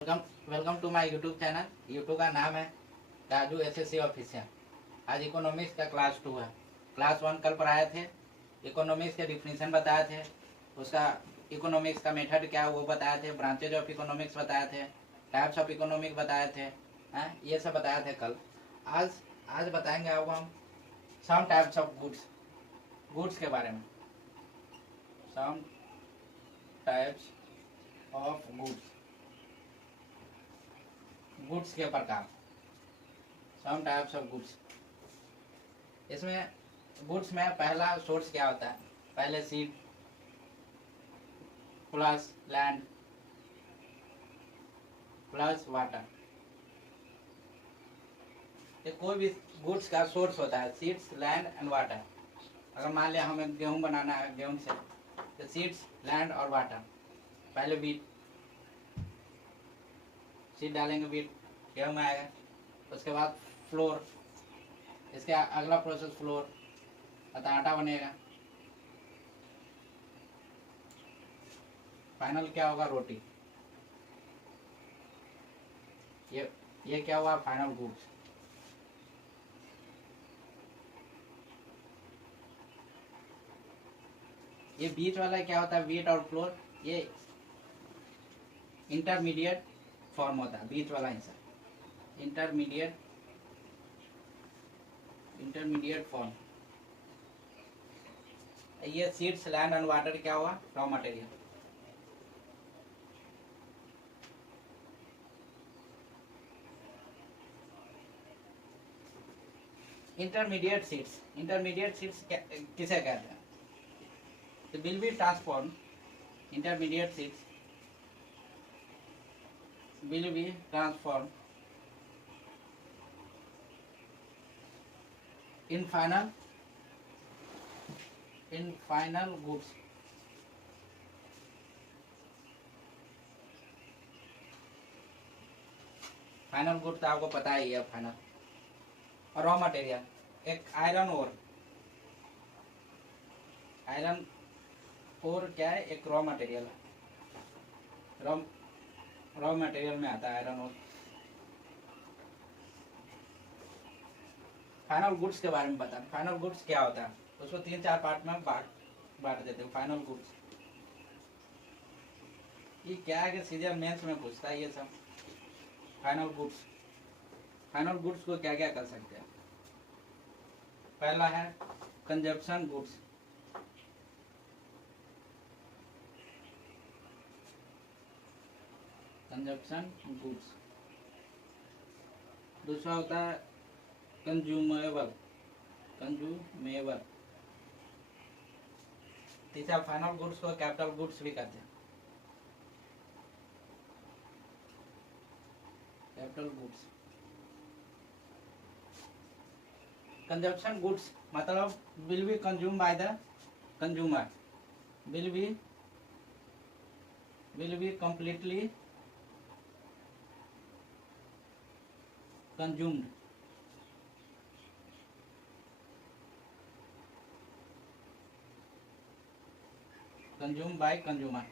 Welcome welcome to my YouTube channel. YouTube का नाम है राजू एसएससी ऑफिशियल। आज इकोनॉमिक्स का क्लास 2 है। क्लास 1 कल पढ़ाए थे, इकोनॉमिक्स के डिफिनीशन बताए थे, उसका इकोनॉमिक्स का मेथड क्या है वो बताए थे, ब्रांचेज ऑफ इकोनॉमिक्स बताए थे, टाइप्स ऑफ इकोनॉमिक्स बताए थे, ये सब बताए थे कल। आज आज बताएंगे आपको हम सम टाइप्स ऑफ गुड्स के बारे में। सम टाइप्स ऑफ गुड्स के प्रकार। Some types of goods. इसमें गुड्स में पहला सोर्स क्या होता है? पहले seed plus land plus water. ये कोई भी गुड्स का सोर्स होता है, सीड्स लैंड एंड वाटर। अगर मान लिया हमें गेहूं बनाना है, गेहूं से तो सीड्स लैंड और वाटर। पहले बीट सीड डालेंगे, बीट गेहूं में आएगा। उसके बाद फ्लोर, इसके अगला प्रोसेस फ्लोर, अतः आटा बनेगा। फाइनल क्या होगा? रोटी। ये क्या हुआ? Final goods. ये बीच वाला क्या होता है? वीट और फ्लोर। ये इंटरमीडिएट फॉर्म होता है, बीच वाला हिस्सा इंटरमीडिएट फॉर्म। ये सीड्स लैंड एंड वाटर क्या हुआ? Raw material. इंटरमीडिएट सीड्स किसे कहते हैं? तो will be transform, intermediate seeds will be transformed in final goods। Final good तो आपको पता ही है। फाइनल और रॉ मटेरियल, एक आयरन ओर क्या है? एक रॉ मटेरियल है। रॉ मटेरियल में आता है आयरन ओर। फाइनल गुड्स के बारे में बता। फाइनल गुड्स क्या होता है उसको 3-4 पार्ट में बांट देते हैं। फाइनल गुड्स ये क्या है कि सीधे मेंस में पूछता है ये सब। फाइनल गुड्स को क्या क्या कर सकते हैं? पहला है कंजप्शन गुड्स। दूसरा होता है कंज्यूमेबल। तीसरा फाइनल गुड्स को कैपिटल गुड्स भी कहते हैं। Capital goods. कंजप्शन गुड्स मतलब will be consume by the consumer, will be completely consumed. Consume by consumer.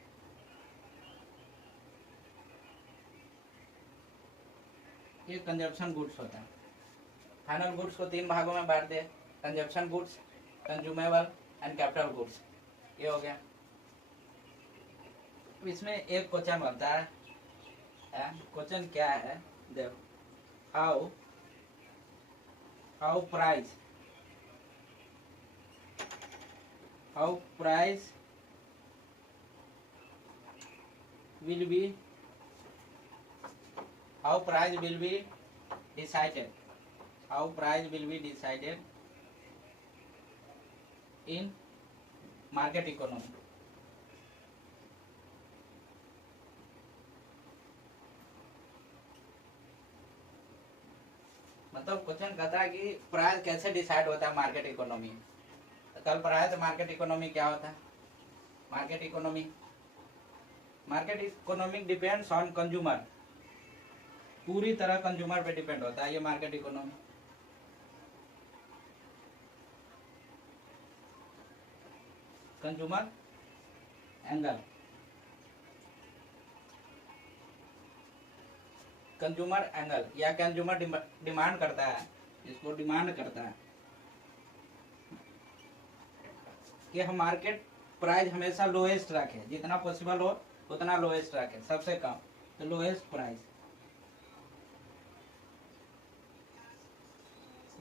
ये कंजप्शन गुड्स होता है। फाइनल गुड्स को 3 भागों में बांट दे, consumption goods, consumable and capital goods. ये हो गया। इसमें एक क्वेश्चन बनता है। क्वेश्चन क्या है? देखो, how price will be decided in market economy। मतलब क्वेश्चन कहता है कि प्राइस कैसे डिसाइड होता है मार्केट इकोनॉमी में। तो कल पढ़ाया था मार्केट इकोनॉमी क्या होता है। Market economy depends on consumer. पूरी तरह कंज्यूमर पे डिपेंड होता है ये market economy. Consumer angle consumer angle या कंज्यूमर डिमांड करता है, इसको डिमांड करता है कि हम मार्केट प्राइस हमेशा लोएस्ट रखें, जितना पॉसिबल हो उतना लोएस्ट रखें, सबसे कम, तो lowest price,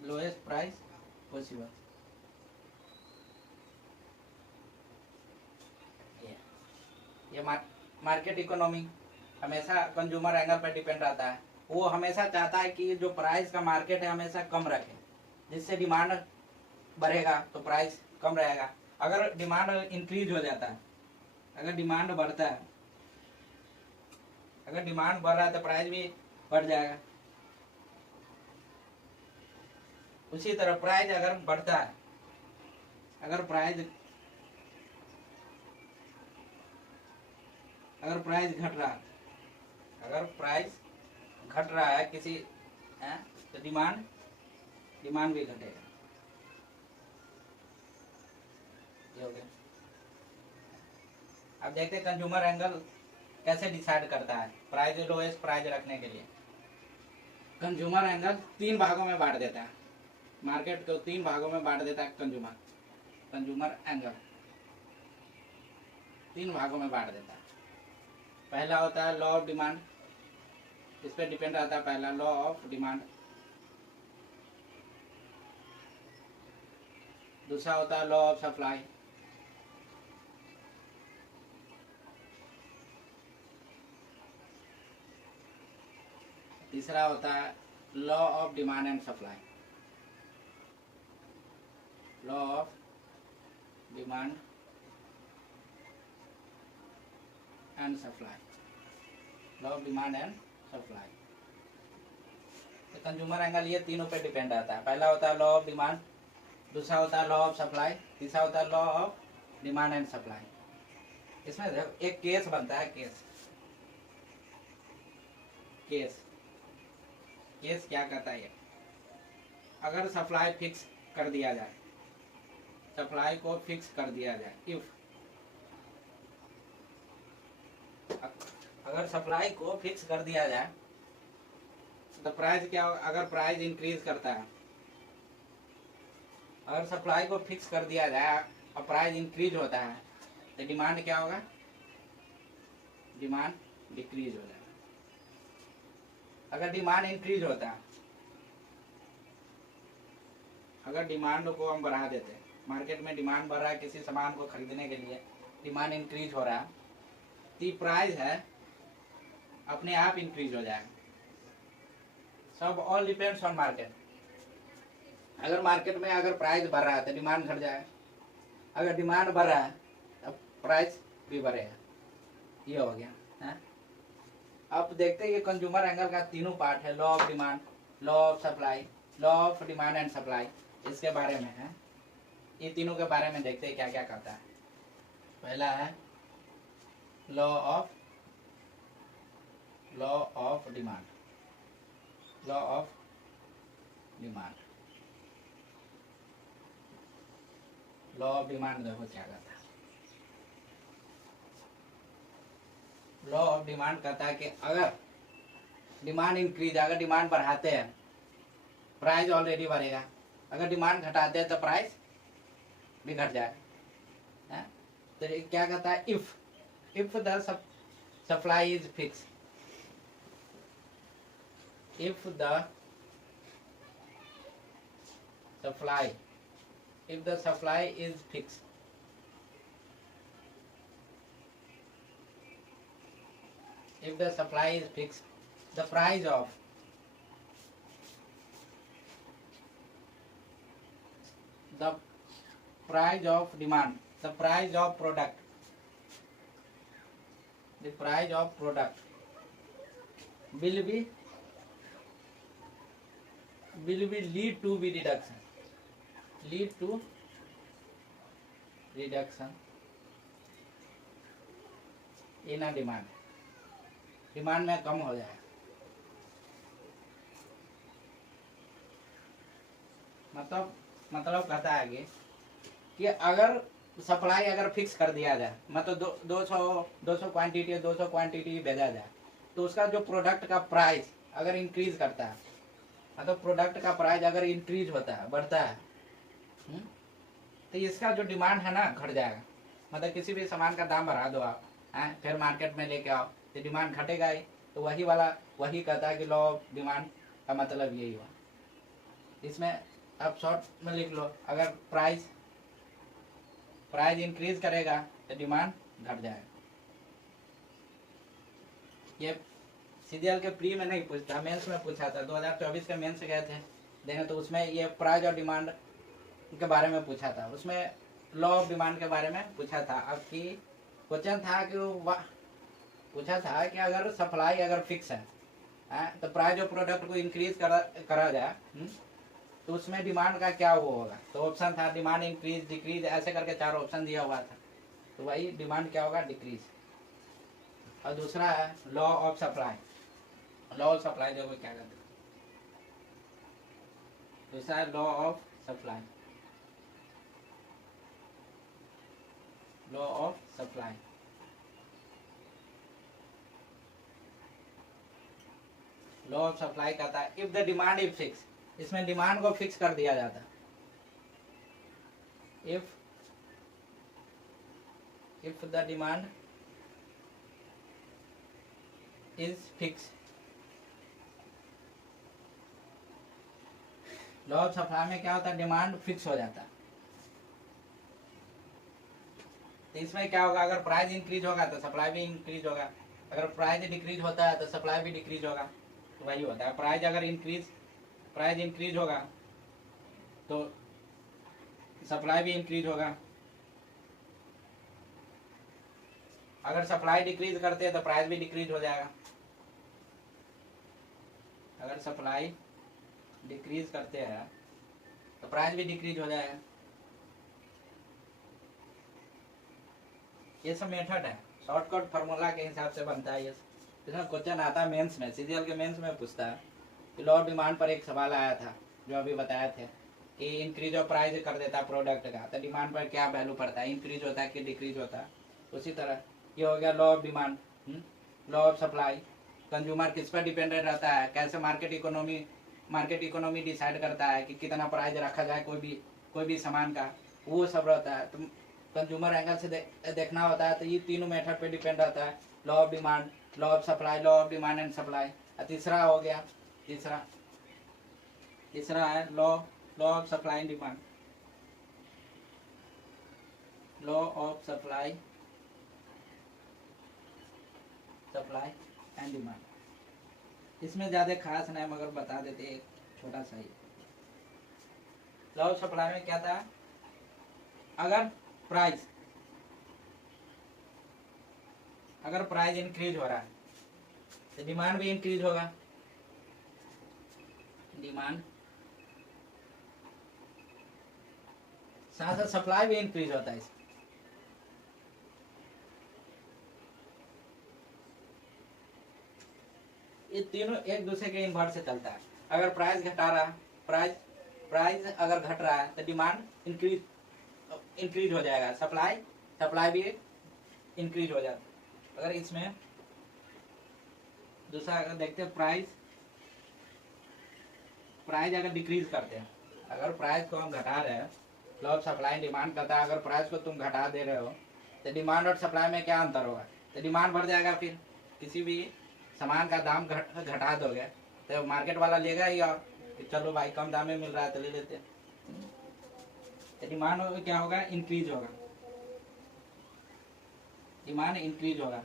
lowest price possible. ये मार्केट इकोनॉमी हमेशा कंज्यूमर एंगल पर डिपेंड रहता है। वो हमेशा चाहता है कि जो प्राइस का मार्केट है हमेशा कम रखे, जिससे डिमांड बढ़ेगा तो प्राइस कम रहेगा। अगर डिमांड इंक्रीज हो जाता है, अगर डिमांड बढ़ता है, अगर डिमांड बढ़ रहा है तो प्राइस भी बढ़ जाएगा। उसी तरह प्राइस अगर बढ़ता है, अगर प्राइस घट रहा है, अगर प्राइस घट रहा है किसी तो डिमांड भी घटेगा। ये हो गया। अब देखते हैं कंज्यूमर एंगल कैसे डिसाइड करता है प्राइस लोएस्ट प्राइस रखने के लिए। कंज्यूमर एंगल 3 भागों में बांट देता है, मार्केट को 3 भागों में बांट देता है कंज्यूमर एंगल 3 भागों में बांट देता है। पहला होता है लॉ ऑफ डिमांड, इस पर डिपेंड रहता है पहला लॉ ऑफ डिमांड। दूसरा होता है लॉ ऑफ सप्लाई, तीसरा होता है law of demand and supply, law of demand and supply, law of demand and supply. तो कंज्यूमर एंगल ये तीनों पे डिपेंड रहता है। पहला होता है लॉ ऑफ डिमांड, दूसरा होता है लॉ ऑफ सप्लाई, तीसरा होता है law of demand and supply. इसमें एक केस बनता है, केस क्या कहता है, अगर सप्लाई फिक्स कर दिया जाए, सप्लाई को फिक्स कर दिया जाए, इफ अगर सप्लाई को फिक्स कर दिया जाए तो प्राइस क्या होगा, अगर प्राइस इंक्रीज करता है, अगर सप्लाई को फिक्स कर दिया जाए और प्राइस इंक्रीज होता है तो डिमांड क्या होगा, डिमांड डिक्रीज हो जाएगा। अगर डिमांड इंक्रीज होता है, अगर डिमांड को हम बढ़ा देते हैं, मार्केट में डिमांड बढ़ रहा है किसी सामान को खरीदने के लिए, डिमांड इंक्रीज हो रहा है, तो प्राइस है अपने आप इंक्रीज हो जाएगा। सब ऑल डिपेंड्स ऑन मार्केट। अगर मार्केट में अगर प्राइस बढ़ रहा है तो डिमांड घट जाएगा, अगर डिमांड बढ़ रहा है तब प्राइस भी बढ़ेगा। ये हो गया है। अब देखते हैं ये कंज्यूमर एंगल का तीनों पार्ट है, law of demand, law of supply, law of demand and supply, इसके बारे में है। ये तीनों के बारे में देखते हैं क्या क्या करता है। पहला है law of demand, law of demand, law of demand देखो क्या कहता है। लॉ ऑफ डिमांड कहता है कि अगर डिमांड इंक्रीज, अगर डिमांड बढ़ाते हैं प्राइस ऑलरेडी बढ़ेगा, अगर डिमांड घटाते हैं तो प्राइस भी घट जाएगा। तो ये क्या कहता है, if the supply is fix, if the supply is fixed, if the supply is fixed, the price of demand, the price of product, the price of product will be lead to be reduction, lead to reduction in a demand, demand में कम हो जाए। मतलब कहता है कि अगर supply अगर fix कर दिया जाए, मतलब 200 क्वांटिटी भेजा जाए, तो उसका जो प्रोडक्ट का प्राइस अगर इंक्रीज करता है, मतलब प्रोडक्ट का प्राइस अगर इंक्रीज होता है, बढ़ता है, तो इसका जो डिमांड है ना घट जाएगा। मतलब किसी भी सामान का दाम बढ़ा दो आप, फिर मार्केट में लेके आओ तो डिमांड घटेगा ही। तो वही कहता है कि लॉ ऑफ डिमांड का मतलब यही हुआ। इसमें आप शॉर्ट में लिख लो, अगर प्राइस इंक्रीज करेगा तो डिमांड घट जाएगा। ये सीजीएल के प्री में नहीं पूछता, मेंस में पूछा था। 2024 के मेंस गए थे देने, तो उसमें ये प्राइस और डिमांड के बारे में पूछा था, उसमें लॉ ऑफ डिमांड के बारे में पूछा था। अब की क्वेश्चन था कि पूछा था कि अगर सप्लाई अगर फिक्स है, तो प्राइस ऑफ प्रोडक्ट को इंक्रीज करा जाए, तो उसमें डिमांड का क्या वो होगा। तो ऑप्शन था डिमांड इंक्रीज, डिक्रीज, ऐसे करके 4 ऑप्शन दिया हुआ था। तो वही डिमांड क्या होगा, डिक्रीज। और दूसरा है law of supply. Law of supply देखो क्या कहते हैं। दूसरा है law of supply. Law of supply, law of supply कहता है if the demand is fix, इसमें डिमांड को फिक्स कर दिया जाता है। If the demand is fix, law of supply में क्या होता है, डिमांड फिक्स हो जाता है। तो इसमें क्या होगा, अगर प्राइस इंक्रीज होगा तो सप्लाई भी इंक्रीज होगा, अगर प्राइस डिक्रीज होता है तो सप्लाई भी डिक्रीज होगा। तो वही होता है, प्राइस अगर प्राइस इंक्रीज होगा तो सप्लाई भी इंक्रीज होगा। अगर सप्लाई डिक्रीज करते हैं तो प्राइस भी डिक्रीज हो जाएगा। अगर सप्लाई डिक्रीज करते हैं तो प्राइस भी डिक्रीज हो जाएगा। ये सब मेथड है, शॉर्टकट फार्मूला के हिसाब से बनता है। ये इसमें क्वेश्चन आता है मेंस में, सीजीएल के मेंस में पूछता है कि लॉ ऑफ डिमांड पर एक सवाल आया था जो अभी बताए थे कि इंक्रीज ऑफ प्राइस कर देता है प्रोडक्ट का, तो डिमांड पर क्या वैल्यू पड़ता है, इंक्रीज होता है कि डिक्रीज होता है। उसी तरह ये हो गया law of demand. Law of supply, consumer किस पर डिपेंडेंट रहता है, कैसे मार्केट इकोनॉमी डिसाइड करता है कि कितना प्राइस रखा जाए कोई भी सामान का, वो सब रहता है। तो कंज्यूमर एंगल से देखना होता है। तो ये तीनों मेथड पे डिपेंड रहता है, law of demand, law of supply, law of demand and supply. तीसरा हो गया, तीसरा है law of supply and demand. Law of supply and demand, इसमें ज्यादा खास नहीं मगर बता देते एक छोटा सा ही। लॉ ऑफ सप्लाई में क्या था, अगर प्राइस इंक्रीज हो रहा है तो डिमांड भी इंक्रीज होगा। डिमांड साथ साथ सप्लाई भी इंक्रीज होता है। ये तीनों एक दूसरे के इन्वर्स से चलता है। अगर प्राइस घटा रहा, प्राइस अगर घट रहा है तो डिमांड इंक्रीज हो जाएगा, सप्लाई भी इंक्रीज हो जाता है। अगर इसमें दूसरा अगर देखते हैं, प्राइस अगर डिक्रीज करते हैं, अगर प्राइस को हम घटा रहे हैं, लॉ ऑफ सप्लाई डिमांड करता है, अगर प्राइस को तुम घटा दे रहे हो तो डिमांड और सप्लाई में क्या अंतर होगा, तो डिमांड बढ़ जाएगा। फिर किसी भी सामान का दाम घटा दोगे तो मार्केट वाला लेगा ही, और चलो भाई कम दाम में मिल रहा है तो ले लेते हैं। तो डिमांड क्या होगा, इंक्रीज होगा, डिमांड इंक्रीज होगा।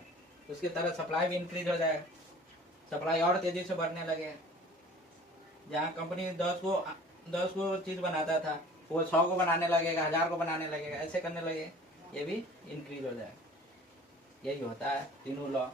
उसकी तरह सप्लाई भी इंक्रीज हो जाएगा, सप्लाई और तेजी से बढ़ने लगे। जहाँ कंपनी 10 को चीज बनाता था वो 100 को बनाने लगेगा, 1000 को बनाने लगेगा, ऐसे करने लगे, ये भी इंक्रीज हो जाएगा। यही होता है तीनों लॉ।